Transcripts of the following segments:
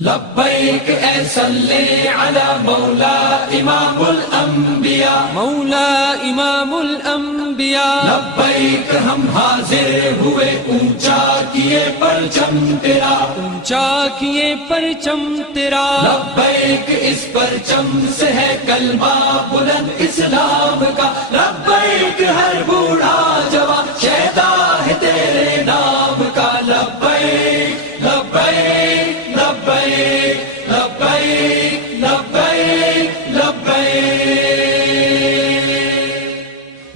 لبیک اے صلی علی مولا امام الانبیاء، مولا امام الانبیاء، لبیک ہم حاضر ہوئے اونچا کیے پرچم تیرا، اونچا کیے پرچم تیرا، لبیک اس پرچم سے ہے کلمہ بلند اسلام کا، لبیک ہر بوڑھا جوان شیدا ہے تیرے نام کا، لبیک لبیک لبیک لبیک لبیک لبیک،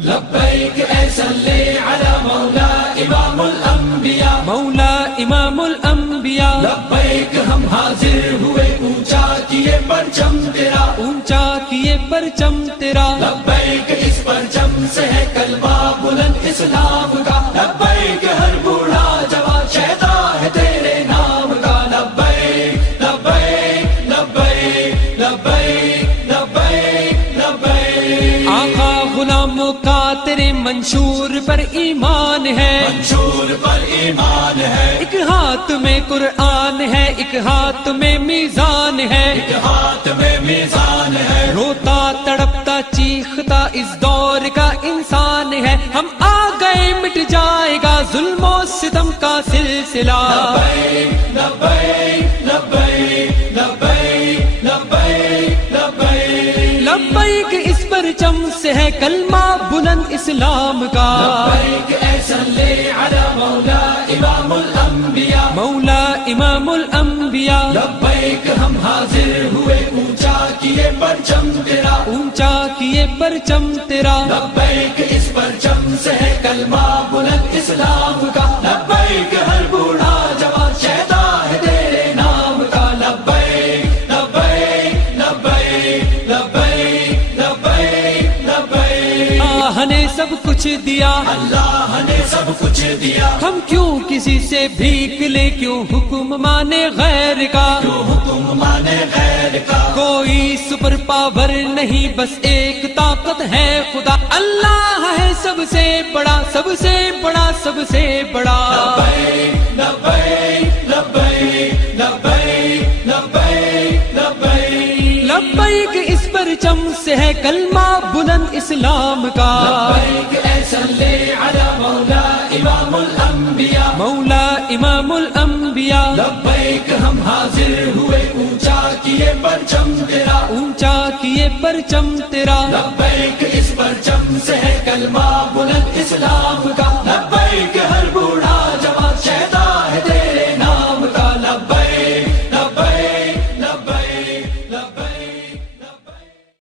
لبیک اے صلی علی مولا امام الانبیاء، مولا امام الانبیاء، لبیک ہم حاضر ہوئے اونچا کیے پرچم تیرا، اونچا کیے پرچم تیرا، لبیک اس پرچم سے ہے کلمہ بلند اسلام کا، لبیک ہر بوڑھا جوان شیدا ہے تیرے نام کا، لبیک لبیک لبیک لبیک لبیک لبیک، آقا غلاموں کا تیرے منشور پر ایمان ہے، منشور پر ایمان ہے، ایک ہاتھ میں قرآن ہے، ایک ہاتھ میں میزان ہے، ایک ہاتھ میں میزان ہے، روتا تڑپتا چیختا اس دور کا انسان ہے، ہم آ گئے مٹ جائے گا ظلم و ستم کا سلسلہ، لبیک لبیک لبیک لبیک لبیک لبیک، لبیک اس پرچم سے ہے کلمہ بلند اسلام کا، لبیک اے صلی علی مولا امام الانبیاء، مولا امام الانبیاء، لبیک ہم حاضر ہوئے اونچا کیے پرچم تیرا، اونچا کیے پرچم تیرا، لبیک اس پرچم سے ہے کلمہ بلند اسلام کا، لبیک ہر بوڑھا جوان شیدا ہے تیرے نام کا، لبیک لبیک لبیک لبیک لبیک لبیک، آہ نے سب کچھ دیا، اللہ نے سب کچھ دیا، ہم کیوں کسی سے بھیک لیں، کیوں حکم مانے غیر کا، تو حکم مانے غیر کا، کوئی سپر پاور نہیں بس ایک طاقت ہے خدا، اللہ ہے سب سے بڑا، سب سے بڑا، سب سے بڑا، لبیک لبیک لبیک لبیک لبیک لبیک، لبیک اس پرچم سے ہے کلمہ بلند اسلام کا، لبیک اے صلی علی مولا امام الانبیاء، مولا امام الانبیاء، لبیک ہم حاضر ہوئے اونچا کیے پرچم تیرا، اونچا کیے پرچم تیرا، لبیک اس پرچم سے ہے کلمہ بلند اسلام کا، لبیک ہر بوڑھا